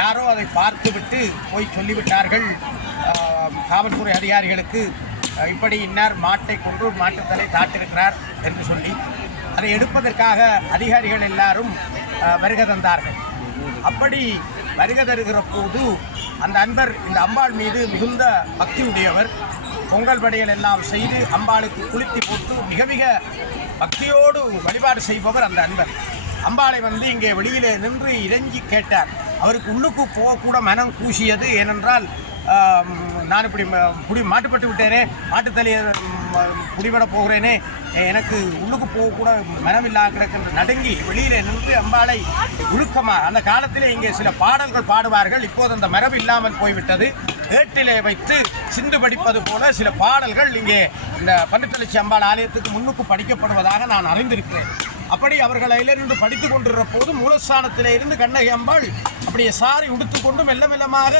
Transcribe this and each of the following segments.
யாரோ அதை பார்த்துவிட்டு போய் சொல்லிவிட்டார்கள் காவல்துறை அதிகாரிகளுக்கு, இப்படி இன்னார் மாட்டை கொன்று மாட்டுத்தலை தாட்டிருக்கிறார் என்று சொல்லி அதை எடுப்பதற்காக அதிகாரிகள் எல்லாரும் வருகை தந்தார்கள். அப்படி வருகை தருகிற போது அந்த அன்பர் இந்த அம்பாள் மீது மிகுந்த பக்தியுடையவர். பொங்கல் படையல் எல்லாம் செய்து அம்பாளுக்கு குளித்து போட்டு மிக மிக பக்தியோடு வழிபாடு செய்பவர் அந்த அன்பர். அம்பாளை வந்து இங்கே வெளியிலே நின்று இறங்கி கேட்டார். அவருக்கு உள்ளுக்கு போகக்கூட மனம் கூசியது. ஏனென்றால் நான் இப்படி மாட்டுப்பட்டு விட்டேனே, மாட்டுத்தலையை குடிபட போகிறேனே, எனக்கு உள்ளுக்கு போகக்கூட மனமில்லாத கிடக்கின்ற நடுங்கி வெளியிலே நின்று அம்பாளை உருக்கமாக, அந்த காலத்திலே இங்கே சில பாடல்கள் பாடுவார்கள், இப்போது அந்த மரபு இல்லாமல் போய்விட்டது. ஏட்டிலே வைத்து சிந்து படிப்பது போல சில பாடல்கள் இங்கே இந்த பன்னித்தலைச்சி அம்பாள் ஆலயத்துக்கு முன்னுக்கு படிக்கப்படுவதாக நான் அறிந்திருக்கிறேன். அப்படி அவர்கள் அதிலிருந்து படித்து கொண்டிருந்த போது மூலஸ்தானத்திலே இருந்து கண்ணகி அம்பாள் அப்படியே சாரி உடுத்துக்கொண்டு மெல்ல மெல்லமாக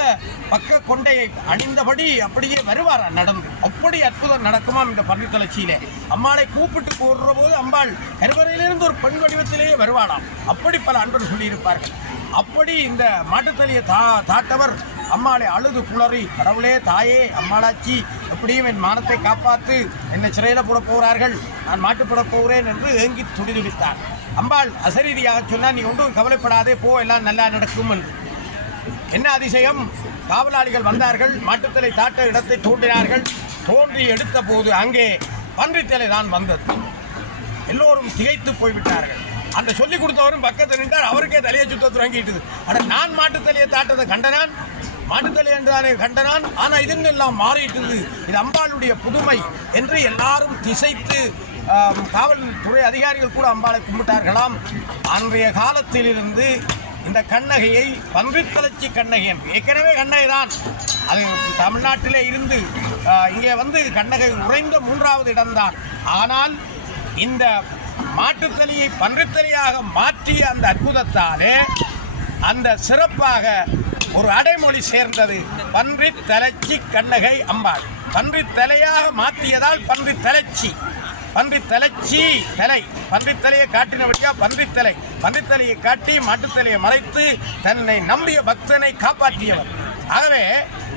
பக்க கொண்டையை அணிந்தபடி அப்படியே வருவார் நடந்து. அப்படி அற்புதம் நடக்குமாம் இந்த பன்னித்தலைச்சியிலே. அம்பாளை கூப்பிட்டு போடுற போது அம்பாள் கருவறையிலிருந்து ஒரு பெண் வடிவத்திலேயே வருவாளாம். அப்படி பல அன்பர் சொல்லியிருப்பார்கள். அப்படி இந்த மாட்டுத்தலையை தாட்டவர் அம்மாளை அழுது குளறி, கடவுளே தாயே அம்மாளாச்சி, எப்படியும் என் மானத்தை காப்பாற்று, என்னை சிறையில் போட போகிறார்கள், நான் மாட்டுப்பட போகிறேன் என்று ஏங்கி துடிதுடித்தார். அம்பாள் அசரீதியாக சொன்னால், நீ ஒன்றும் கவலைப்படாதே, போ, எல்லாம் நல்லா நடக்கும் என்று. என்ன அதிசயம்! காவலாளிகள் வந்தார்கள், மாட்டுத்தலை தாட்ட இடத்தை தோன்றினார்கள். தோன்றி எடுத்த போது அங்கே பன்றித்தலை தான் வந்தது. எல்லோரும் திகைத்து போய்விட்டார்கள். அந்த சொல்லிக் கொடுத்தவரும் பக்கத்தில் நின்றார். அவருக்கே தலையை சுத்த தொடங்கிட்டது. ஆனால் நான் மாட்டுத்தலையை தாட்டதை கண்டனான், மாட்டுத்தலை என்றானே கண்டனான், ஆனால் இதுன்னு எல்லாம் மாறிட்டது, இது அம்பாளுடைய புதுமை என்று எல்லாரும் திசைத்து காவல்துறை அதிகாரிகள் கூட அம்பாளை கும்பிட்டார்களாம். அன்றைய காலத்திலிருந்து இந்த கண்ணகையை பன்றித்தலைச்சி கண்ணகை என்று, ஏற்கனவே கண்ணகை தான், அது தமிழ்நாட்டிலே இருந்து இங்கே வந்து கண்ணகை உறைந்த 3வது இடம்தான். ஆனால் இந்த மாட்டுத்தலையை பன்றித்தலையாக மாற்றிய அந்த அற்புதத்தாலே அந்த சிறப்பாக ஒரு அடைமொழி சேர்ந்தது, பன்றித்தலைச்சி கண்ணகை அம்பாள். பன்றித்தலையாக மாற்றியதால் பன்றித்தலைச்சி, பன்றித்தலைச்சி தலை, பன்றித்தலையை காட்டினபடியா பன்றித்தலை, பன்றித்தலையை காட்டி மாட்டுத்தலையை மறைத்து தன்னை நம்பிய பக்தனை காப்பாற்றியவர். ஆகவே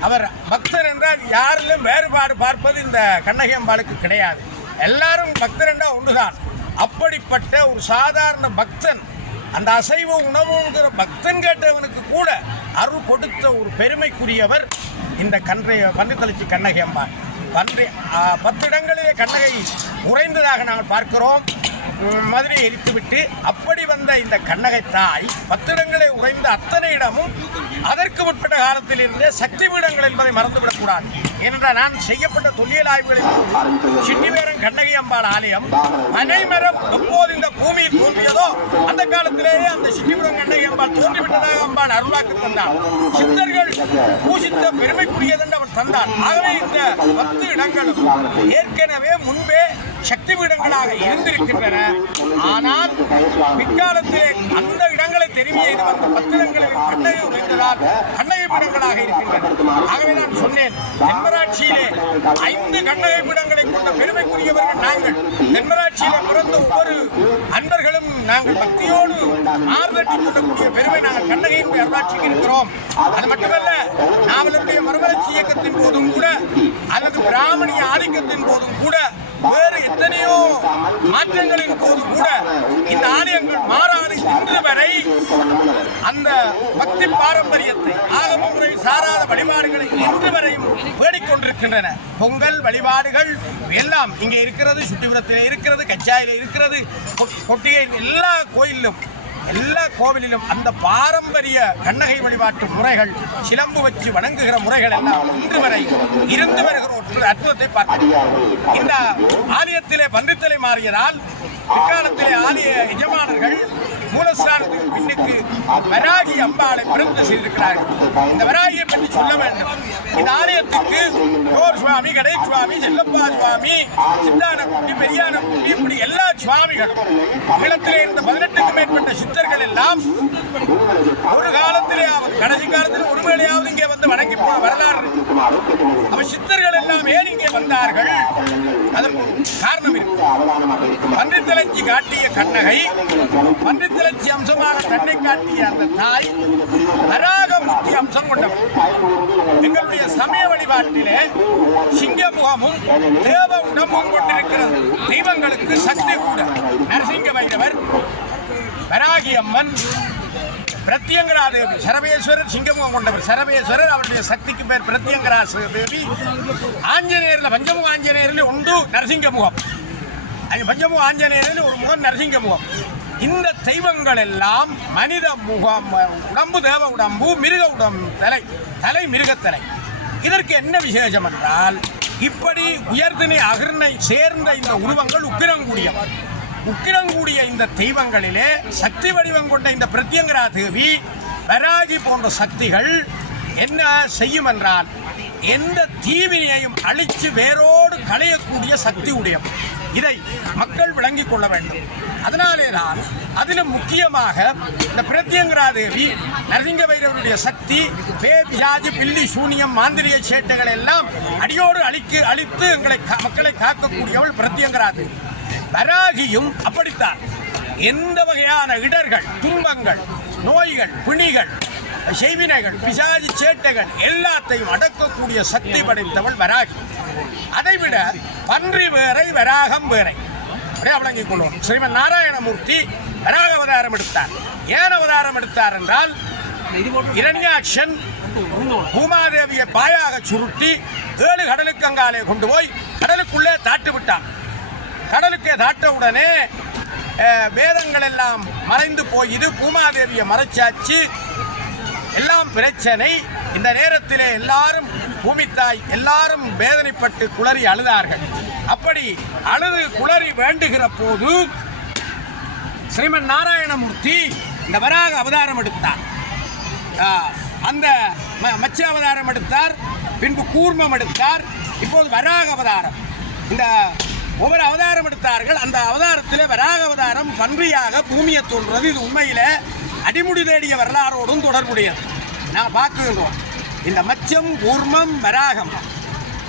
அவர் பக்தர் என்றால் யாரிலும் வேறுபாடு பார்ப்பது இந்த கண்ணகி அம்பாளுக்கு கிடையாது. எல்லாரும் பக்தர் என்றால் ஒன்றுதான். அப்படிப்பட்ட ஒரு சாதாரண பக்தன், அந்த அசைவ உணவுங்கிற பக்தன் கேட்டவனுக்கு கூட அருள் கொடுத்த ஒரு பெருமைக்குரியவர் இந்த பன்றித்தலைச்சி கண்ணகி அம்பாள். 10 இடங்களிலே கண்ணகை உறைந்ததாக நாங்கள் பார்க்கிறோம். மதுரையை எரித்துவிட்டு அப்படி வந்த இந்த கண்ணகை தாய் 10 இடங்களை உறைந்த அத்தனை இடமும் அதற்கு முற்பட்ட காலத்தில் இருந்தே சக்தி பீடங்கள் என்பதை மறந்துவிடக்கூடாது. ஏனென்றால் நான் செய்யப்பட்ட தொல்லியல் ஆய்வுகளின் போது சிட்டிவேரன் கண்ணகி அம்பாள் ஆலயம் பனைமரம் எப்போது இந்த பூமியில் தோன்றியதோ அந்த காலத்திலேயே அந்த சிட்டிபுரம் கண்ணகி அம்பாள் தோன்றிவிட்டதாக அம்பாள் அருளாக்கு தந்தார். சித்தர்கள் பூசித்த பெருமைக்குரியதென்று அவர் தந்தார். ஆகவே இந்த 10 இடங்களும் ஏற்கனவே முன்பே சக்தி பீடங்களாக இருந்திருக்கின்றன. ஆனால் பிற்காலத்திலே அந்த இடங்களை தெரிவு செய்து வந்த 10 இடங்களில் கண்ணகை உறைந்ததால் கண்ணகை பீடங்களாக இருக்கின்றன. ஆகவே நான் சொன்னேன், தென்மராட்சியிலே 5 கண்ணகை பீடங்களை கொண்ட பெருமைக்குரியவர்கள் நாங்கள். தென்மராட்சியிலே பிறந்த ஒவ்வொரு அன்பர்களும் நாங்கள் பக்தியோடு ஆர்தட்டி கொள்ளக்கூடிய பெருமை நாங்கள் கண்ணகையினுடைய அருளாட்சிக்கு இருக்கிறோம். அது மட்டுமல்ல, நாவலருடைய மறுமலர்ச்சி இயக்கத்தின் போதும் கூட அல்லது பிராமணிய ஆதிக்கத்தின் போதும் கூட வேறு எத்தனையோ மாற்றங்களின் போது கூட இந்த ஆலயங்கள் மாறாது இன்று வரை அந்த பக்தி பாரம்பரியத்தை ஆகம முறை சாராத வழிபாடுகளை இன்று வரையும் பேடிக்கொண்டிருக்கின்றன. பொங்கல் வழிபாடுகள் எல்லாம் இங்கே இருக்கிறது, சுட்டிபுரத்தில் இருக்கிறது, கச்சாயில இருக்கிறது, கொட்டிகை, எல்லா கோவிலிலும் அந்த பாரம்பரிய கண்ணகை வழிபாட்டு முறைகள், சிலம்பு வச்சு வணங்குகிற முறைகள் எல்லாம் இன்று வரை இருந்து வருகிற ஒரு அற்புதத்தை பார்க்கிறோம். இந்த ஆலயத்திலே பன்றித்தலை மாறியதால் பிற்காலத்திலே ஆலய எஜமானர்கள் மூலஸ்தானத்துக்கு பின்னுக்கு வராகி அம்பாளை பிரதிஷ்டை செய்திருக்கிறார்கள். இந்த வராகியை பற்றி சொல்ல வேண்டும். இந்த ஆலயத்துக்கு யோர் சுவாமி, கடை சுவாமி, செல்லப்பா சுவாமி, சித்தானக்குட்டி, பெரியானக்குட்டி, இப்படி எல்லா சுவாமிகளும் ஈழத்திலே இருந்த 18க்கும் மேற்பட்ட சித்தர்கள் எல்லாம் ஒரு காலத்திலே கடைசி காலத்தில் ஒரு வேளையாவது இங்கே வந்து வணங்கி போன வரலாறு. அப்ப சித்தர்கள் எல்லாம் ஏன் இங்கே வந்தார்கள்? அதற்கு காரணம் இருக்கு. பன்றித்தலைச்சி காட்டிய கண்ணகை, பன்றித்தலைச்சி அம்சமாக தன்னை காட்டிய அந்த தாய் வராக வழிபாட்டிலே சிங்கமுகமும் தேவ உடம்பும் கொண்டிருக்கிறது. தெய்வங்களுக்கு சக்தி கூட. நரசிங்க வைரவர், வராகி அம்மன், பிரத்யங்கரா தேவி, சரபேஸ்வரர் சிங்கமுகம் கொண்டவர் சரபேஸ்வரர், அவருடைய சக்திக்கு பேர் பிரத்யங்கரா தேவி. ஆஞ்சநேயரில் பஞ்சமுக ஆஞ்சநேயரில் உண்டு நரசிங்க முகம். பஞ்சமுக ஆஞ்சநேயரில் ஒரு முகம் நரசிங்க முகம். இந்த தெய்வங்கள் எல்லாம் மனித முகம், உடம்பு தேவ உடம்பு, மிருக உடம்பு, தலை மிருகத்தலை. இதற்கு என்ன விசேஷம் என்றால், இப்படி உயர்தினை அகிர்னை சேர்ந்த இந்த உருவங்கள் உக்கிரங்கூடிய இந்த தெய்வங்களிலே சக்தி வடிவம் கொண்ட இந்த பிரத்யங்கரா தேவி, வராகி போன்ற சக்திகள் என்ன செய்யும் என்றால், எந்த தீவினையையும் அழித்து வேரோடு களையக்கூடிய சக்தி உடையவர். இதை மக்கள் விளங்கிக் கொள்ள வேண்டும். அதனாலே தான் அதிலும் முக்கியமாக இந்த பிரத்யங்கரா தேவி, நரசிங்க வைரவருடைய சக்தி, பேபிசாஜி, பில்லி, சூனியம், மாந்திரிய சேட்டைகள் எல்லாம் அடியோடு அழித்து மக்களை காக்கக்கூடியவள் பிரத்யங்கரா தேவி. வராகியும் அப்படித்தான். எந்த வகையான இடர்கள், துன்பங்கள், நோய்கள், பிணிகள், செய்வினைகள், பிசாஜி சேட்டைகள் எல்லாத்தையும் அடக்கக்கூடிய சக்தி படைத்தவள் வராகி. அதைவிட பன்றி வேறை, வராகம் வேறை. அப்படியே விளங்கிக் கொள்வோம். ஸ்ரீமன் நாராயணமூர்த்தி வராக அவதாரம் எடுத்தார். ஏன் அவதாரம் எடுத்தார் என்றால், இரண்யாட்சன் பூமாதேவியை பாயாக சுருட்டி 7 கடலுக்கு அங்காலே கொண்டு போய் கடலுக்குள்ளே தாட்டு விட்டான். கடலுக்கே தாட்ட உடனே வேதங்கள் எல்லாம் மறைந்து போயிது. பூமாதேவியை மறைச்சாச்சு. எல்லாம் பிரச்சனை. இந்த நேரத்திலே எல்லாரும், பூமித்தாய் எல்லாரும் வேதனைப்பட்டு குளறி அழுதார்கள். அப்படி அழுது குளறி வேண்டுகிற போது ஸ்ரீமன் நாராயணமூர்த்தி இந்த வராக அவதாரம் எடுத்தார். அந்த மச்ச அவதாரம் எடுத்தார், பின்பு கூர்மம் எடுத்தார், இப்போது வராக அவதாரம். இந்த ஒவ்வொரு அவதாரம் எடுத்தார்கள். அந்த அவதாரத்தில் வராக அவதாரம் பன்றியாக பூமியை தோன்றது. இது உண்மையில அடிமுடி தேடிய வரலாறோடும் தொடர்புடையது. நான் பார்க்கின்றோம். இந்த மச்சம், கூர்மம், வராகம்,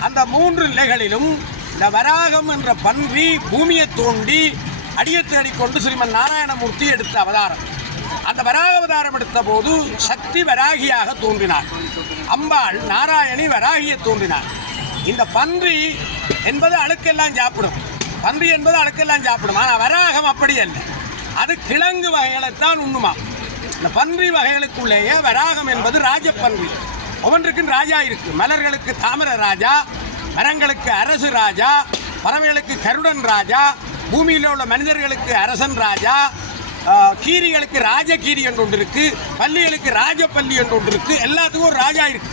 அந்த 3 நிலைகளிலும் இந்த வராகம் என்ற பன்றி பூமியை தோண்டி அடியை தேடிக்கொண்டு ஸ்ரீமன் நாராயணமூர்த்தி எடுத்த அவதாரம். அந்த வராக அவதாரம் எடுத்த போது சக்தி வராகியாக தோன்றினார். அம்பாள் நாராயணி வராகியை தோன்றினார். இந்த பன்றி என்பது அழுக்கெல்லாம் சாப்பிடும். பன்றி என்பது அழுக்கெல்லாம் சாப்பிடும். ஆனால் வராகம் அப்படி அல்ல. அது கிழங்கு வகைகளைத்தான் உண்ணுமா. இந்த பன்றி வகைகளுக்குள்ளேயே வராகம் என்பது ராஜப்பன்றி. ஒவ்வொன்றுக்கும் ராஜா இருக்கு. மலர்களுக்கு தாமர ராஜா, மரங்களுக்கு அரசு ராஜா, பறவைகளுக்கு கருடன் ராஜா, பூமியில் உள்ள மனிதர்களுக்கு அரசன் ராஜா, கீரிகளுக்கு ராஜகீரி என்று ஒன்று இருக்கு, பள்ளிகளுக்கு ராஜப்பள்ளி என்று ஒன்று இருக்கு. எல்லாத்துக்கும் ஒரு ராஜா இருக்கு.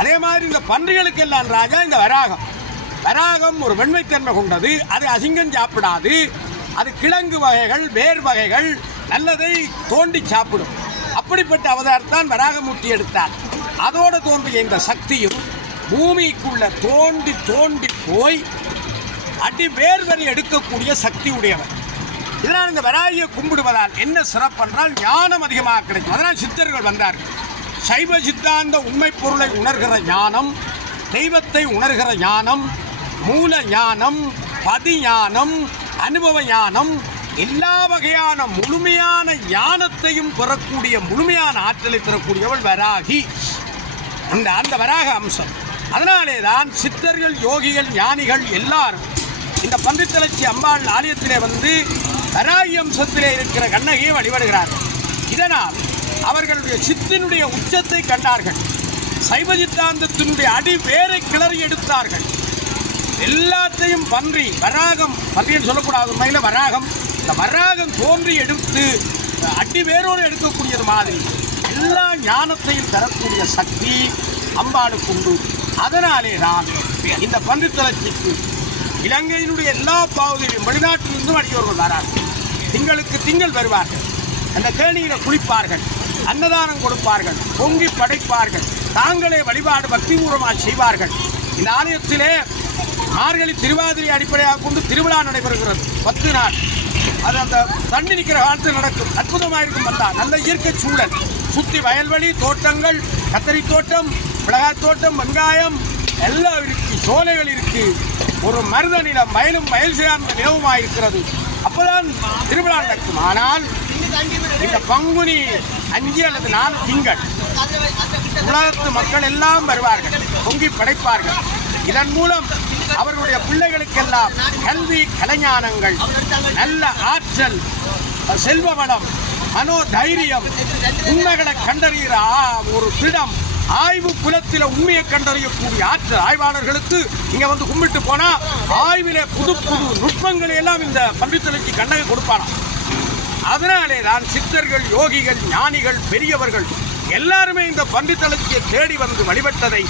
அதே மாதிரி இந்த பன்றிகளுக்கு எல்லாம் ராஜா இந்த வராகம். வராகம் ஒரு வெண்மைத்தன்மை கொண்டது. அது அசிங்கம் சாப்பிடாது. அது கிழங்கு வகைகள், வேர் வகைகள், நல்லதை தோண்டி சாப்பிடும். அப்படிப்பட்ட அவதாரத்தான் வராகமூர்த்தி எடுத்தார். அதோடு தோன்றிய இந்த சக்தியும் பூமிக்குள்ள தோண்டி தோண்டி போய் அடி வேர்வரை எடுக்கக்கூடிய சக்தி உடையவர். இதனால் இந்த வராகியை கும்பிடுவதால் என்ன சிறப்பு என்றால், ஞானம் அதிகமாக கிடைக்கும். அதனால் சித்தர்கள் வந்தார்கள். சைவ சித்தாந்த உண்மை பொருளை உணர்கிற ஞானம், தெய்வத்தை உணர்கிற ஞானம், மூல ஞானம், பதி ஞானம், அனுபவ ஞானம், எல்லா வகையான முழுமையான ஞானத்தையும் பெறக்கூடிய முழுமையான ஆற்றலை பெறக்கூடியவள் வராகி. அந்த வராக அம்சம். அதனாலே தான் சித்தர்கள், யோகிகள், ஞானிகள் எல்லாரும் இந்த பன்றித்தலைச்சி அம்பாள் ஆலயத்திலே வந்து வராகி அம்சத்திலே இருக்கிற கண்ணகியை வழிபடுகிறார்கள். இதனால் அவர்களுடைய சித்தினுடைய உச்சத்தை கண்டார்கள். சைவ சித்தாந்தத்தினுடைய அடி வேரை கிளறி எடுத்தார்கள். எல்லாத்தையும் பன்றி, வராகம், பன்றின்னு சொல்லக்கூடாது, உண்மையில வராகம். இந்த வராகம் தோன்றி எடுத்து அடி வேரோடு எடுக்கக்கூடியது மாதிரி எல்லா ஞானத்தையும் தரக்கூடிய சக்தி அம்பாளுக்கு உண்டு. அதனாலே தான் இந்த பன்றித்தலைச்சிக்கு இலங்கையினுடைய எல்லா பகுதியிலும் வெளிநாட்டிலிருந்தும் அடியோர்கள் வரார்கள். திங்களுக்கு திங்கள் வருவார்கள். அந்த தேனியில் குளிப்பார்கள், அன்னதானம் கொடுப்பார்கள், பொங்கி படைப்பார்கள், தாங்களே வழிபாடு பக்திபூர்வமாக செய்வார்கள். இந்த ஆலயத்திலே மார்கழி திருவாதிரை அடிப்படையாக கொண்டு திருவிழா நடைபெறுகிறது. 10 நாள். அது அந்த தண்ணி நிற்கிற காலத்தில் நடக்கும். அற்புதமாக இருக்கும். வந்தால் நல்ல இயற்கை சூழல். சுற்றி வயல்வெளி, தோட்டங்கள், கத்தரி தோட்டம், மிளகாய் தோட்டம், வெங்காயம் எல்லாம் இருக்கு. சோலைகள் இருக்கு. ஒரு மருத நிலம், வயல் சார்ந்த நிலவுமாக இருக்கிறது. அப்போதான் திருவிழா நடக்கும். ஆனால் இந்த பங்குனி 5 அல்லது 4 திங்கள் உலகத்து மக்கள் எல்லாம் வருவார்கள், பொங்கி படைப்பார்கள். இதன் மூலம் அவர்களுடைய பிள்ளைகளுக்கெல்லாம் கல்வி, கலைஞானங்கள், நல்ல ஆற்றல், செல்வ வளம், மனோதைரியம், உண்மைகளை கண்டறிகிற ஒரு திடம், ஆய்வு புலத்தில் உண்மையை கண்டறியக்கூடிய ஆற்றல் ஆய்வாளர்களுக்கு இங்கே வந்து கும்பிட்டு போனால் ஆய்விலே புது புது நுட்பங்களை எல்லாம் இந்த பண்டித்தலைக்கு கண்ணகை கொடுப்பானாம். அதனாலே தான் சித்தர்கள், யோகிகள், ஞானிகள், பெரியவர்கள் எல்லாருமே இந்த பண்டித்தலைக்கு தேடி வந்து வழிபட்டதை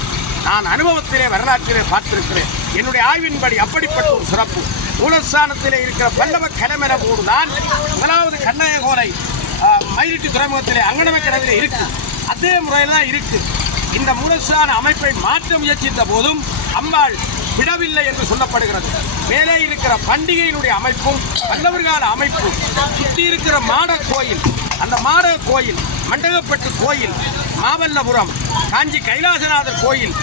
நான் அனுபவத்திலே, வரலாற்றிலே பார்த்திருக்கிறேன். என்னுடைய ஆய்வின்படி அப்படிப்பட்ட ஒரு சிறப்பு மூலஸ்தானத்திலே இருக்கிற பல்லவ கலைமரபோடு தான் முதலாவது கண்ணகை கோலை மயிலிட்டி துறைமுகத்திலே அங்கனமை கடலிலே இருக்கு. அதே முறையில் தான் இருக்கு. இந்த மூலஸ்தான அமைப்பை மாற்ற முயற்சித்த போதும் அம்பாள் விடவில்லை என்று சொல்லப்படுகிறது. மேலே இருக்கிற பண்டிகையினுடைய அமைப்பும் பல்லவர்கால அமைப்பும், சுற்றி இருக்கிற மாட கோயில், அந்த மாட கோயில், மண்டகப்பட்டு கோயில், மாமல்லபுரம், காஞ்சி கைலாசநாதர் கோயில்,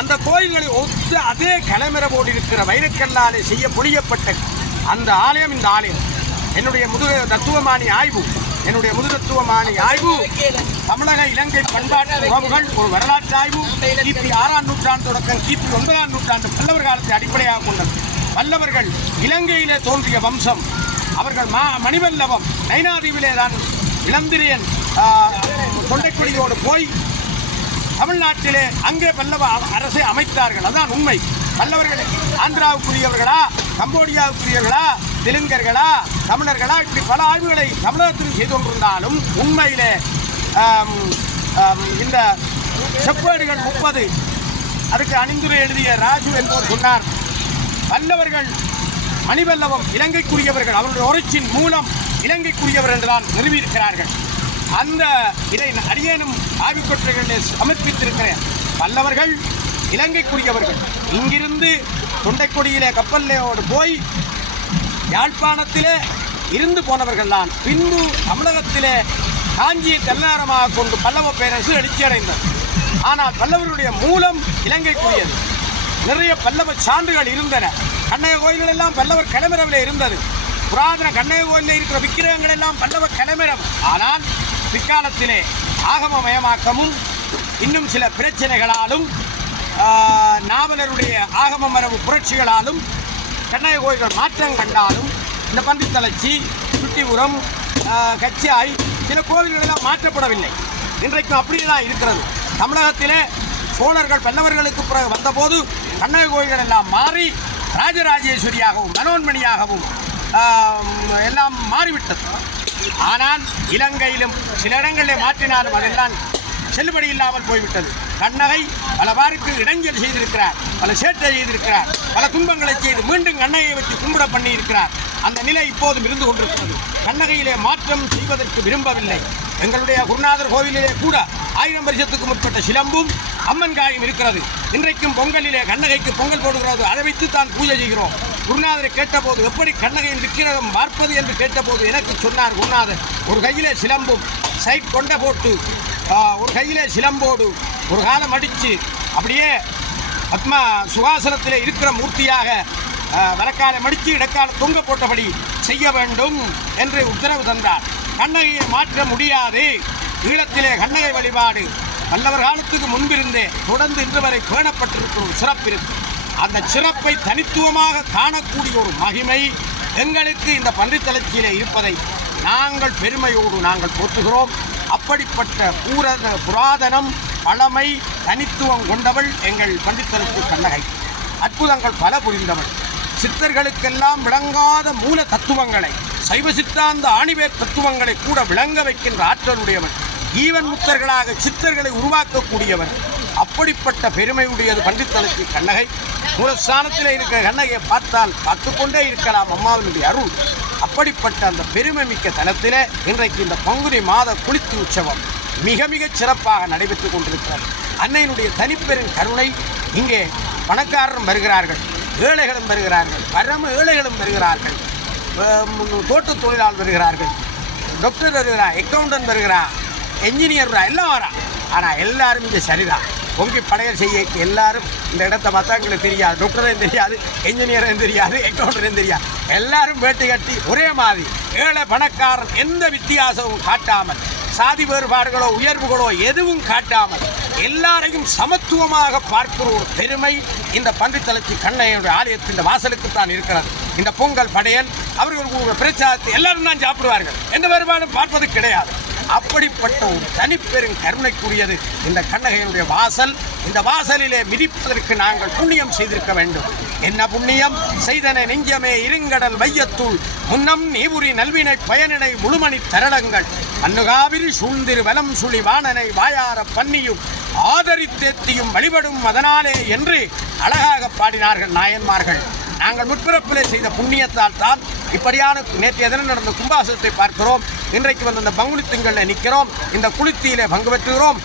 அந்த கோயில்களை ஒத்த அதே கலைமரபோடு இருக்கிற வைரக்கல்லாலே செய்ய பொழியப்பட்ட அந்த ஆலயம் இந்த ஆலயம். என்னுடைய தத்துவமானி ஆய்வு தமிழக இலங்கை பண்பாட்டு உறவுகள் ஒரு வரலாற்று ஆய்வு. கிபி 6ஆம் நூற்றாண்டு தொடக்கம் கிபி 9ஆம் நூற்றாண்டு பல்லவர் காலத்தை அடிப்படையாக கொண்டது. பல்லவர்கள் இலங்கையிலே தோன்றிய வம்சம். அவர்கள் மணிவல்லவம் நைனாதீவிலே தான் இளந்திரியன் தொண்டைக்குடியோடு போய் தமிழ்நாட்டிலே அங்கே பல்லவ அரசை அமைத்தார்கள். அதான் உண்மை. பல்லவர்கள் ஆந்திராவுக்குரியவர்களா, கம்போடியாவுக்குரியவர்களா, தெலுங்கர்களா, தமிழர்களா, இப்படி பல ஆய்வுகளை தமிழகத்தில் செய்து கொண்டிருந்தாலும் உண்மையிலே இந்த செப்பேடுகள் 30 அதுக்கு அணிந்துரை எழுதிய ராஜு என்பவர் சொன்னார், பல்லவர்கள் மணிவல்லவம் இலங்கைக்குரியவர்கள், அவருடைய ஒரிச்சின் மூலம் இலங்கைக்குரியவர் என்றுதான் நிறுவியிருக்கிறார்கள். அந்த இதை அடியேனும் ஆய்வுக்கட்டுரைகளிலே சமர்ப்பித்திருக்கிறேன். பல்லவர்கள் இலங்கைக்குரியவர்கள். இங்கிருந்து தொண்டைக்கொடியிலே கப்பலோடு போய் யாழ்ப்பாணத்திலே இருந்து போனவர்கள் தான் பின்பு தமிழகத்திலே காஞ்சியை தலைநகரமாக கொண்டு பல்லவ பேரரசு எழுச்சியடைந்தது. ஆனால் பல்லவருடைய மூலம் இலங்கைக்குரியது. நிறைய பல்லவ சான்றுகள் இருந்தன. கண்ணகை கோயில்கள் எல்லாம் பல்லவர் கலைமரவில் இருந்தது. புராதன கண்ணகை கோயிலில் இருக்கிற விக்கிரகங்கள் எல்லாம் பல்லவ கலைமரம். ஆனால் பிற்காலத்திலே ஆகமமயமாக்கமும் இன்னும் சில பிரச்சனைகளாலும் நாவலருடைய ஆகம மரபு புரட்சிகளாலும் கண்ணகை கோயில்கள் மாற்றம் கண்டாலும் இந்த பந்தித்தளச்சி, சுட்டிபுரம், கச்சாய் சில கோவில்களெல்லாம் மாற்றப்படவில்லை. இன்றைக்கும் அப்படியே தான் இருக்கிறது. தமிழகத்திலே சோழர்கள் பல்லவர்களுக்கு பிறகு வந்தபோது கண்ணகை கோயில்கள் எல்லாம் மாறி ராஜராஜேஸ்வரியாகவும் மனோன்மணியாகவும் எல்லாம் மாறிவிட்டது. ஆனால் இலங்கையிலும் சில இடங்களிலே மாற்றினாலும் அதெல்லாம் செல்லுபடி இல்லாமல் போய்விட்டது. கண்ணகை பல பாருக்கு இடைஞ்சல் செய்திருக்கிறார், பல சேட்டை செய்திருக்கிறார், பல துன்பங்களை செய்து மீண்டும் கண்ணகையை வச்சு கும்பிட பண்ணி இருக்கிறார். அந்த நிலை இப்போதும் இருந்து கொண்டிருக்கிறது. கண்ணகையிலே மாற்றம் செய்வதற்கு விரும்பவில்லை. எங்களுடைய குருநாதர் கோவிலிலே கூட 1000 வருஷத்துக்கு முற்பட்ட சிலம்பும் அம்மன் காயும் இருக்கிறது. இன்றைக்கும் பொங்கலிலே கண்ணகைக்கு பொங்கல் போடுகிறது. அதை வைத்து தான் பூஜை செய்கிறோம். குருநாதரை கேட்டபோது எப்படி கண்ணகையின் விக்கிரகம் பார்ப்பது என்று கேட்டபோது எனக்கு சொன்னார் குருநாதர், ஒரு கையிலே சிலம்பும் சைட் கொண்ட போட்டு ஒரு கையிலே சிலம்போடு ஒரு காலம் அடித்து அப்படியே பத்மா சுகாசனத்திலே இருக்கிற மூர்த்தியாக வலக்காலை மடித்து இடக்கால தொங்க போட்டபடி செய்ய வேண்டும் என்று உத்தரவு தந்தார். கண்ணகையை மாற்ற முடியாது. ஈழத்திலே கண்ணகை வழிபாடு பல்லவர் காலத்துக்கு முன்பிருந்தே தொடர்ந்து இன்று வரை பேணப்பட்டிருக்கிற ஒரு சிறப்பு இருக்கு. அந்த சிறப்பை தனித்துவமாக காணக்கூடிய ஒரு மகிமை எங்களுக்கு இந்த பன்றித்தளர்ச்சியிலே இருப்பதை நாங்கள் பெருமையோடு நாங்கள் போற்றுகிறோம். அப்படிப்பட்ட புராதனம், பழமை, தனித்துவம் கொண்டவள் எங்கள் பன்றித்தளர்ச்சி கண்ணகை. அற்புதங்கள் பல புரிந்தவள். சித்தர்களுக்கெல்லாம் விளங்காத மூல தத்துவங்களை, சைவ சித்தாந்த ஆணிவேர் தத்துவங்களை கூட விளங்க வைக்கின்ற ஆற்றலுடையவன். ஈவன் முத்தர்களாக சித்தர்களை உருவாக்கக்கூடியவன். அப்படிப்பட்ட பெருமையுடையது பன்றித்தளர்ச்சி கண்ணகை. மூலஸ்தானத்தில் இருக்கிற கண்ணகையை பார்த்தால் பார்த்துக்கொண்டே இருக்கலாம் அம்மாவினுடைய அருள். அப்படிப்பட்ட அந்த பெருமை மிக்க தலத்தில் இன்றைக்கு இந்த பங்குனி மாத குளித்து உற்சவம் மிக மிக சிறப்பாக நடைபெற்று கொண்டிருக்கிறது. அன்னையினுடைய தனிப்பெரும் கருணை. இங்கே பணக்காரரும் வருகிறார்கள், ஏழைகளும் வருகிறார்கள், பரம ஏழைகளும் வருகிறார்கள், தோட்ட தொழிலாளர் வருகிறார்கள், டாக்டர் வருகிறார், அக்கௌண்டன்ட் வருகிறார், என்ஜினியர் எல்லாம் வரா. ஆனால் எல்லாரும் இங்கே சரிதான். பொங்கி படையல் செய்ய எல்லாரும் இந்த இடத்தை பார்த்தா எங்களுக்கு தெரியாது. டாக்டரையும் தெரியாது, என்ஜினியரையும் தெரியாது, அக்கௌண்டரையும் தெரியாது. எல்லாரும் வேட்டை கட்டி ஒரே மாதிரி ஏழை பணக்காரன் எந்த வித்தியாசமும் காட்டாமல், சாதி வேறுபாடுகளோ உயர்வுகளோ எதுவும் காட்டாமல் எல்லாரையும் சமத்துவமாக பார்க்கிற ஒரு பெருமை இந்த பன்றித்தலைச்சி கண்ணையுடைய ஆலயத்தின் வாசலுக்குத்தான் இருக்கிறது. இந்த பொங்கல் படையல் அவர்கள் பிரச்சாரத்தை எல்லாரும் தான் சாப்பிடுவார்கள், எந்த வேறுபாடும் பார்ப்பது கிடையாது. அப்படிப்பட்ட ஒரு தனிப்பெரும் கருணைக்குரியது இந்த கண்ணகையினுடைய வாசல். இந்த வாசலிலே மிதிப்பதற்கு நாங்கள் புண்ணியம் செய்திருக்க வேண்டும். என்ன புண்ணியம் செய்தன நெஞ்சமே இருங்கடல் வையத்துள் முன்னம் நீபுரி நல்வினை பயனினை முழுமணி தரளங்கள் அன்னுகாவிரி சூழ்ந்திரு வலம் சுழி வாணனை வாயார பன்னியும் ஆதரித்தேத்தியும் வழிபடும் அதனாலே என்று அழகாக பாடினார்கள் நாயன்மார்கள். நாங்கள் முற்பிறப்பிலே செய்த புண்ணியத்தால் தான் இப்படியான நேற்றைய தினம் நடந்த கும்பாசத்தை பார்க்கிறோம். இன்றைக்கு வந்து இந்த பங்குனி திங்களில் நிற்கிறோம், இந்த குளித்தியிலே பங்கு பெற்றுகிறோம்.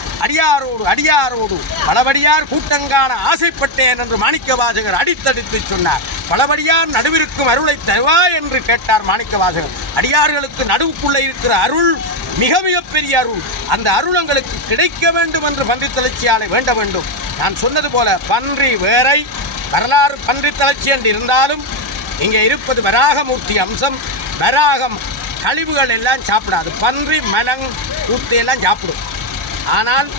அடியாரோடு பலபடியார் கூட்டங்கான ஆசைப்பட்டேன் என்று மாணிக்க வாசகர் அடித்தடித்து சொன்னார். பலபடியார் நடுவிற்கும் அருளை தருவா என்று கேட்டார் மாணிக்க வாசகர். அடியார்களுக்கு நடுவுக்குள்ளே இருக்கிற அருள் மிக மிக பெரிய அருள். அந்த அருள் எங்களுக்கு கிடைக்க வேண்டும் என்று பன்றித்தலைச்சியாலை வேண்ட வேண்டும். நான் சொன்னது போல பன்றி வேறை வரலாறு பன்றித்தலைச்சி என்று இருந்தாலும் இங்கே இருப்பது வராகமூர்த்தி அம்சம். வராகம் கழிவுகள் எல்லாம் சாப்பிடாது, பன்றி மலங் கூத்து எல்லாம் சாப்பிடும். ஆனால்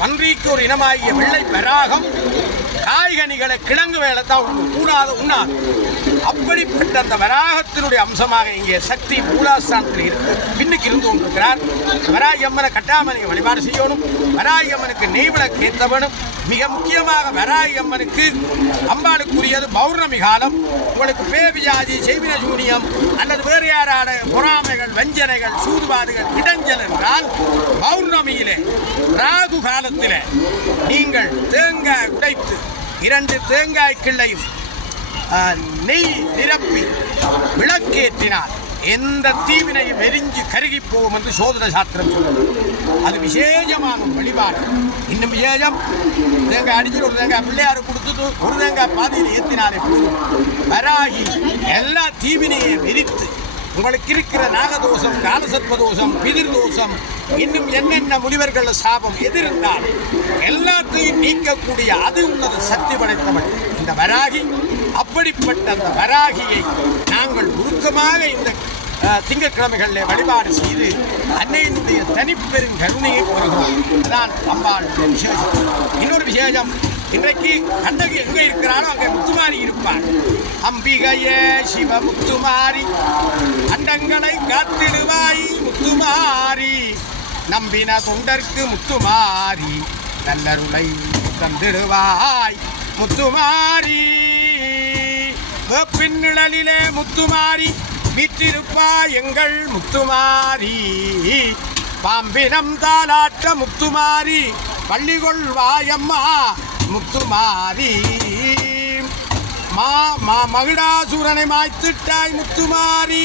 பன்றிக்கு ஒரு இனமாகிய வெள்ளை வராகம் காய்கனிகளை கிழங்கு வேலை தான் உண்ணாது. அப்படிப்பட்ட அந்த வராகத்தினுடைய அம்சமாக இங்கே சக்தி மூலாஸ்தானத்தில் பின்னுக்கு இருந்து கொண்டிருக்கிறார். வராகி அம்மனை கட்டாமனை வழிபாடு செய்யணும். வராகி அம்மனுக்கு நெய்விளக்கு ஏற்றவனும். மிக முக்கியமாக வராகி அம்மனுக்கு அம்பாளுக்குரியது பௌர்ணமி காலம். உங்களுக்கு பேபிஜாதி செய்வின சூனியம் அல்லது வேறு யாரான பொறாமைகள் வஞ்சனைகள் சூதுவாதுகள் இடைஞ்சல் என்றால் பௌர்ணமியிலே ராகு காலத்தில் நீங்கள் தேங்காய் உடைத்து 2 தேங்காய் கிள்ளையும் நெய் நிரப்பி விளக்கேற்றினார் எந்த தீவினையும் எரிஞ்சு கருகி போகும் என்று சோதன சாஸ்திரம் சொல்லுது. அது விசேஷமான வழிபாடு. இன்னும் விசேஷம், தேங்காய் அடிச்சு ஒரு தேங்காய் பிள்ளையாரு கொடுத்துட்டு ஒரு தேங்காய் பாதியில் ஏற்றினாலே போதும். வராகி எல்லா தீவினையும் எரித்து உங்களுக்கு இருக்கிற நாகதோஷம் காலசர்ப்பதோஷம் பிதிர்தோஷம் இன்னும் என்னென்ன முனிவர்கள் சாபம் எதிர்ந்தால் எல்லாத்தையும் நீக்கக்கூடிய அது உன்னத சக்தி படைத்தவள் இந்த வராகி. அப்படிப்பட்ட அந்த வராகியை நாங்கள் உருக்கமாக இந்த திங்கட்கிழமைகளில் வழிபாடு செய்து அன்னையினுடைய தனிப்பெரும் கருணையை பெறுகிறோம். அதுதான் அம்பாளுடைய விசேஷம். இன்னொரு விசேஷம், இன்றைக்கு கண்ணகி எங்கே இருக்கிறாரோ அங்கே முத்துமாரி இருப்பார். அம்பிகையே சிவ முத்துமாரி அண்டங்களை காத்திடுவாய் முத்துமாரி நம்பின தொண்டர்க்கு முத்துமாரி நல்லருளை தந்திடுவாய் முத்துமாரி பின்னிழலிலே முத்துமாரி வீற்றிருப்பாய் எங்கள் முத்துமாரி பாம்பினம் தாலாட்ட முத்துமாரி பள்ளி கொள்வாயம்மா முத்துமாரி மகிடாசுரனை மாய்த்திட்டாய் முத்துமாரி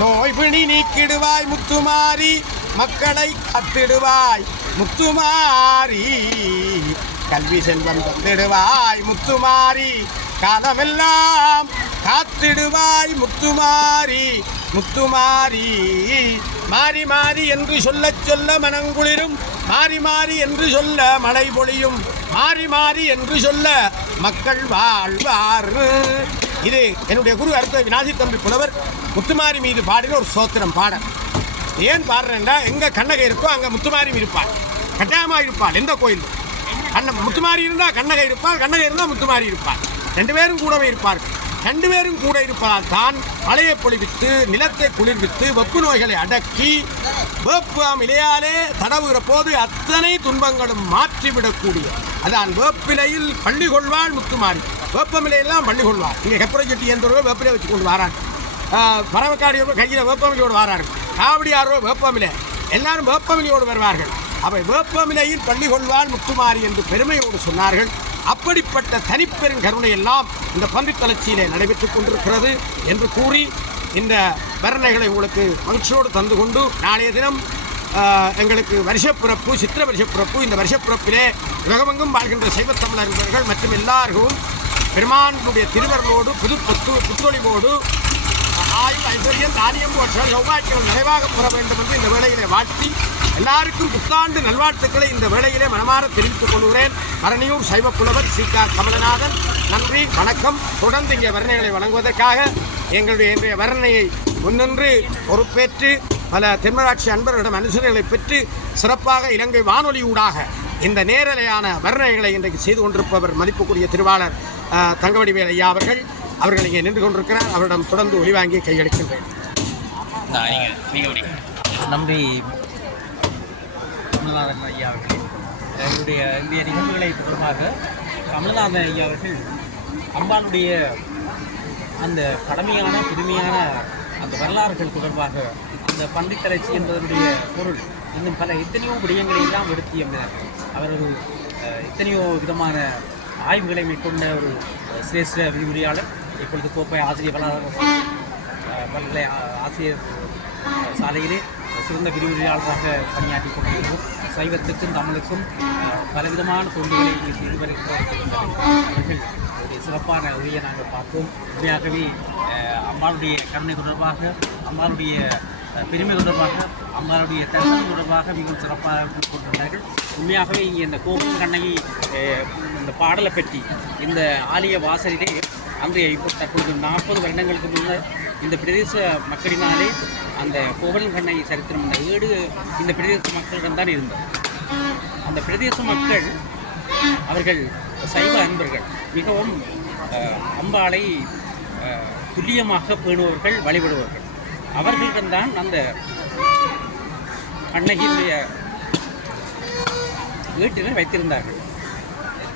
நோய் பிணி நீக்கிடுவாய் முத்துமாரி மக்களை காத்திடுவாய் முத்துமாரி கல்வி செல்வம் தந்திடுவாய் முத்துமாரி காலமெல்லாம் காத்திடுவாய் முத்துமாரி முத்துமாரி மாறி மாறி என்று சொல்ல சொல்ல மனங்குளிரும் மாறி மாறி என்று சொல்ல மழை பொழியும் மாறி மாறி என்று சொல்ல மக்கள் வாழ்வார். இது என்னுடைய குரு அருத்த விநாசி தம்பி புலவர் முத்துமாரி மீது பாடின ஒரு சோத்திரம் பாட. ஏன் பாடுறேன்னா எங்கே கண்ணகை இருக்கோ அங்கே முத்துமாரி இருப்பாள், கட்டாயமாக இருப்பாள். எந்த கோயில் முத்துமாரி இருந்தால் கண்ணகை இருப்பாள், கண்ணகை இருந்தால் முத்துமாரி இருப்பாள். 2 பேரும் கூடவே இருப்பார்கள். 2 பேரும் கூட இருப்பதால் தான் மழையை பொழிவித்து நிலத்தை குளிர்வித்து வெப்பு நோய்களை அடக்கி வேப்பாம் இலையாலே தடவுகிற போது அத்தனை துன்பங்களும் மாற்றிவிடக்கூடிய அதான் வேப்பிலையில் பள்ளி கொள்வாள் முத்துமாரி. வேப்பமிலையெல்லாம் பள்ளி கொள்வார். இங்கே கப்புரச்சட்டி எந்தவரோ வேப்பிலை வச்சு கொண்டு வராங்க, பறவைக்காடியோட கையில் வேப்பமிலையோடு வரார்கள், காவடியாரோ வேப்பமிலை, எல்லாரும் வேப்பமிலையோடு வருவார்கள். அவை வேப்பமிலையில் பள்ளி கொள்வாள் முத்துமாரி என்று பெருமையோடு சொன்னார்கள். அப்படிப்பட்ட தனிப்பெரும் கருணையெல்லாம் இந்த பன்றித்தலைச்சியிலே நடைபெற்றுக் கொண்டிருக்கிறது என்று கூறி இந்த வர்ணனைகளை உங்களுக்கு மகிழ்ச்சியோடு தந்து கொண்டு நாளைய தினம் எங்களுக்கு வருஷப்பிறப்பு சித்திர வருஷப்பிறப்பு. இந்த வருஷப்பிறப்பிலே உலகமெங்கும் வாழ்கின்ற சைவத்தமிழர்கள் மற்றும் எல்லாருக்கும் பெருமானுடைய திருவருளோடு புத்தொழிவோடு ஆயுள் ஐஸ்வர்யம் தானியம் போன்ற சௌபாக்கியம் நிறைவாக பெற வேண்டும் என்று இந்த வேளையிலே வாழ்த்தி எல்லாருக்கும் புத்தாண்டு நல்வாழ்த்துக்களை இந்த வேளையிலே மனமாற தெரிவித்துக் கொள்கிறேன். அரணியூர் சைவப்புலவர் சி.க. கமலநாதன். நன்றி, வணக்கம். தொடர்ந்து இங்கே வர்ணனைகளை வழங்குவதற்காக எங்களுடைய இன்றைய வர்ணனையை முன்னின்று பொறுப்பேற்று பல தென்மராட்சி அன்பர்களிடம் அனுசரணைகளை பெற்று சிறப்பாக இலங்கை வானொலி ஊடாக இந்த நேரலையான வர்ணனைகளை இன்றைக்கு செய்து கொண்டிருப்பவர் மதிப்புக்குரிய திருவாளர் தங்கவடிவேல் ஐயா அவர்கள் இங்கே நின்று கொண்டிருக்கிறார். அவரிடம் தொடர்ந்து ஒளிவாங்கி கையளிக்கின்றேன். நன்றி கமல்நாதன் ஐயா அவர்களே. எங்களுடைய இந்திய நிகழ்வுகளை தொடர்பாக கமல்நாதன் ஐயா அவர்கள் அம்பாளுடைய அந்த கடமையான புதுமையான அந்த வரலாறுகள் தொடர்பாக அந்த பண்டித்தலைச்சி என்பதனுடைய பொருள் இன்னும் எத்தனையோ விடயங்களை எல்லாம் எடுத்து எம்பினார். அவர் ஒரு எத்தனையோ விதமான ஆய்வுகளை மேற்கொண்ட ஒரு சிரேஷ்ட விரிவுரையாளர். இப்பொழுது கோப்பை ஆசிரியர் பல்கலை ஆசிரியர் சாலையிலே சிறந்த விரிவுரையாளராக பணியாற்றி கொண்டிருக்கிறோம். சைவத்துக்கும் தமிழுக்கும் பலவிதமான தொண்டுகளை செய்து வருகின்றனர். அவர்கள் ஒரு சிறப்பான உரையை நாங்கள் பார்த்தோம். உண்மையாகவே அம்மாளுடைய கருணை தொடர்பாக, அம்மாளுடைய பெருமை தொடர்பாக, அம்மாளுடைய தரிசனம் தொடர்பாக மிகவும் சிறப்பாக கொண்டிருந்தார்கள். உண்மையாகவே இங்கே இந்த கோவில் கண்ணகி இந்த பாடலை பற்றி இந்த ஆலய வாசலிலே அன்றைய இப்போ தற்பொழுது 40 வருடங்களுக்கு முன்னர் இந்த பிரதேச மக்களினாலே அந்த கோவலன் கண்ணகி சரித்திரம் இந்த ஏடு இந்த பிரதேச மக்களிடம்தான் இருந்தது. அந்த பிரதேச மக்கள் அவர்கள் சைவ அன்பர்கள், மிகவும் அம்பாளை துல்லியமாக பேணுபவர்கள், வழிபடுபவர்கள். அவர்களிடம்தான் அந்த கண்ணகியுடைய வீட்டினை வைத்திருந்தார்கள்.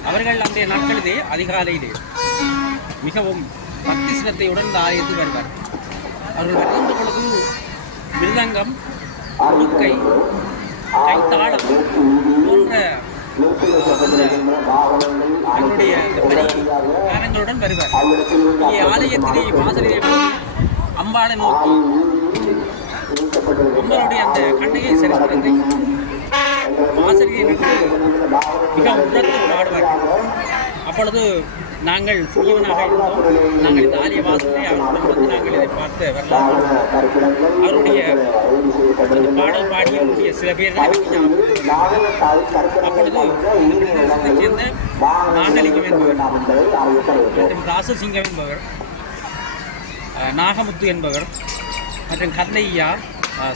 அவர்கள் அன்றைய நாட்களிலே அதிகாலையிலே மிகவும் பக்தி சிரத்தையுடன் இந்த ஆலயத்தில் வருவார்கள். அவர்கள் வருகின்ற பொழுது மிருதங்கம், உடுக்கை, கைத்தாளம் போன்ற தங்களுடைய காரணங்களுடன் வருவார். இங்கே ஆலயத்திலே வாசலிலே அம்பாளை நோக்கி அம்பாளுடைய அந்த கண்ணகை சரித்திரத்தை வாசலிலே நின்று மிக உணர்ந்து பாடுவார்கள். அப்பொழுது நாங்கள் சிறியவனாக இருந்தோம். நாங்கள் இந்த ஆலய வாசலை அவர்களுடன் வந்து நாங்கள் இதை பார்த்து வரலாம். அவருடைய பாடல் பாடிய சில பேர்களை அப்பொழுது இந்த பிரதேசத்தைச் சேர்ந்த நாகலிங்கம் என்பவர் மற்றும் ராசசிங்கம் என்பவர், நாகமுத்து என்பவர் மற்றும் கந்தையா,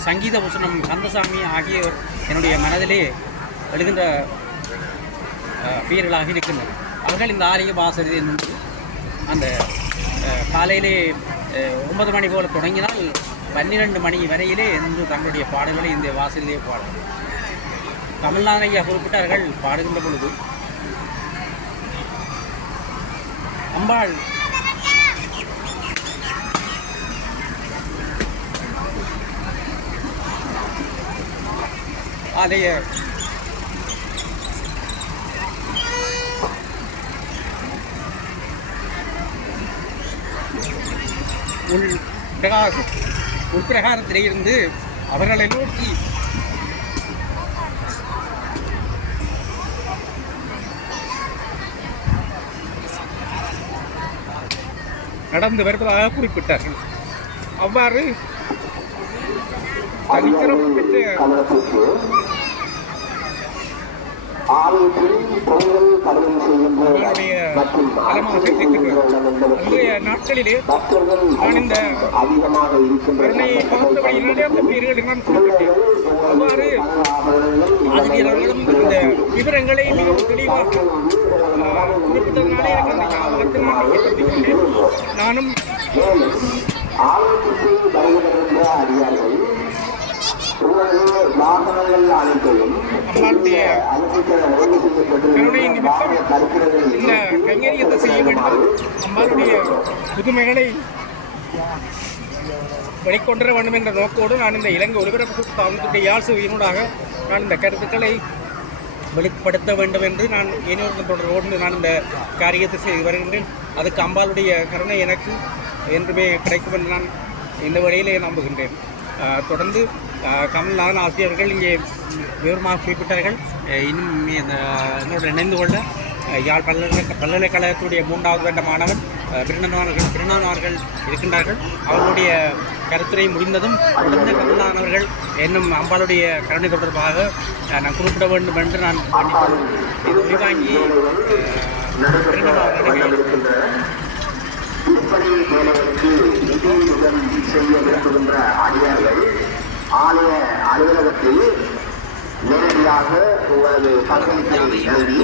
சங்கீத பூஷணம் கந்தசாமி ஆகியோர் என்னுடைய மனதிலே எழுகின்ற பேர்களாக இருக்கின்றனர். அவர்கள் இந்த ஆலய வாசலில் நின்று அந்த காலையிலே 9 மணி போல் தொடங்கினால் 12 மணி வரையிலே நின்று தங்களுடைய பாடல்களை இந்த வாசலிலே பாடுவார்கள். கமல்நாதன் ஐயா குறிப்பிட்டார்கள், பாடுகின்ற பொழுது அம்பாள் ஆலய உள்பிரகாரத்திலே இருந்து அவர்களை நோக்கி நடந்து வருவதாக குறிப்பிட்டார்கள். அவ்வாறு தனிச்சிறப்பு பெற்ற நாட்களிலே நான் இந்த கருணையை பார்த்தபடியினாலே அந்த பேர்களை நான் குறிப்பிட்டேன். அவ்வாறு ஆசிரியர்களும் இந்த விவரங்களை மிகவும் தெளிவாக குறிப்பிட்டதனாலே எனக்கு அந்த ஞாபகத்தை நான் ஏற்படுத்திக் கொண்டேன். நானும் அம்மாளுடைய கருணை நிமித்தம் இந்த கைங்கரியத்தை செய்ய வேண்டும், அம்மாளுடைய புதுமைகளை வெளிக்கொண்டர வேண்டும் என்ற நோக்கோடு நான் இந்த இலங்கை ஒலிபரப்பு தளத்துடைய யாழ் சேவையினூடாக நான் இந்த கருத்துக்களை வெளிப்படுத்த வேண்டும் என்று நான் இனியுடன் தொடர்போடு நான் இந்த காரியத்தை செய்து வருகின்றேன். அதுக்கு அம்பாளுடைய கருணை எனக்கு என்றுமே கிடைக்கும் என்று நான் இந்த வழியிலே நம்புகின்றேன். தொடர்ந்து கமல்நாதன் ஆசிரியர்கள் இங்கே விவரமாக குறிப்பிட்டார்கள். இன்னும் என்னோடு இணைந்து கொள்ள யாழ் பல்கலைக்கழகத்துடைய 3வது வருட மாணவன் பிரணவன் அவர்கள் இருக்கின்றார்கள். அவர்களுடைய கருத்துரை முடிந்ததும் தொடர்ந்து கமல்நாதன் அவர்கள் இன்னும் அம்பாளுடைய கருணை தொடர்பாக நான் குறிப்பிட வேண்டும் என்று நான் வாங்கி இப்படி வேலைக்கு நிதியுதவி செய்ய விரும்புகின்ற அடியார்கள் ஆலய அலுவலகத்தில் நேரடியாக உங்களது பங்களிப்பை எழுதி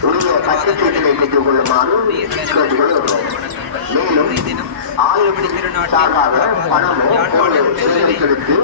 உரிய பத்திரிகைகளை பெற்றுக் கொள்ளுமாறும் கேட்டுக்கொள்கிறோம். மேலும் ஆலய சார்பாக பணமோ செலுத்தி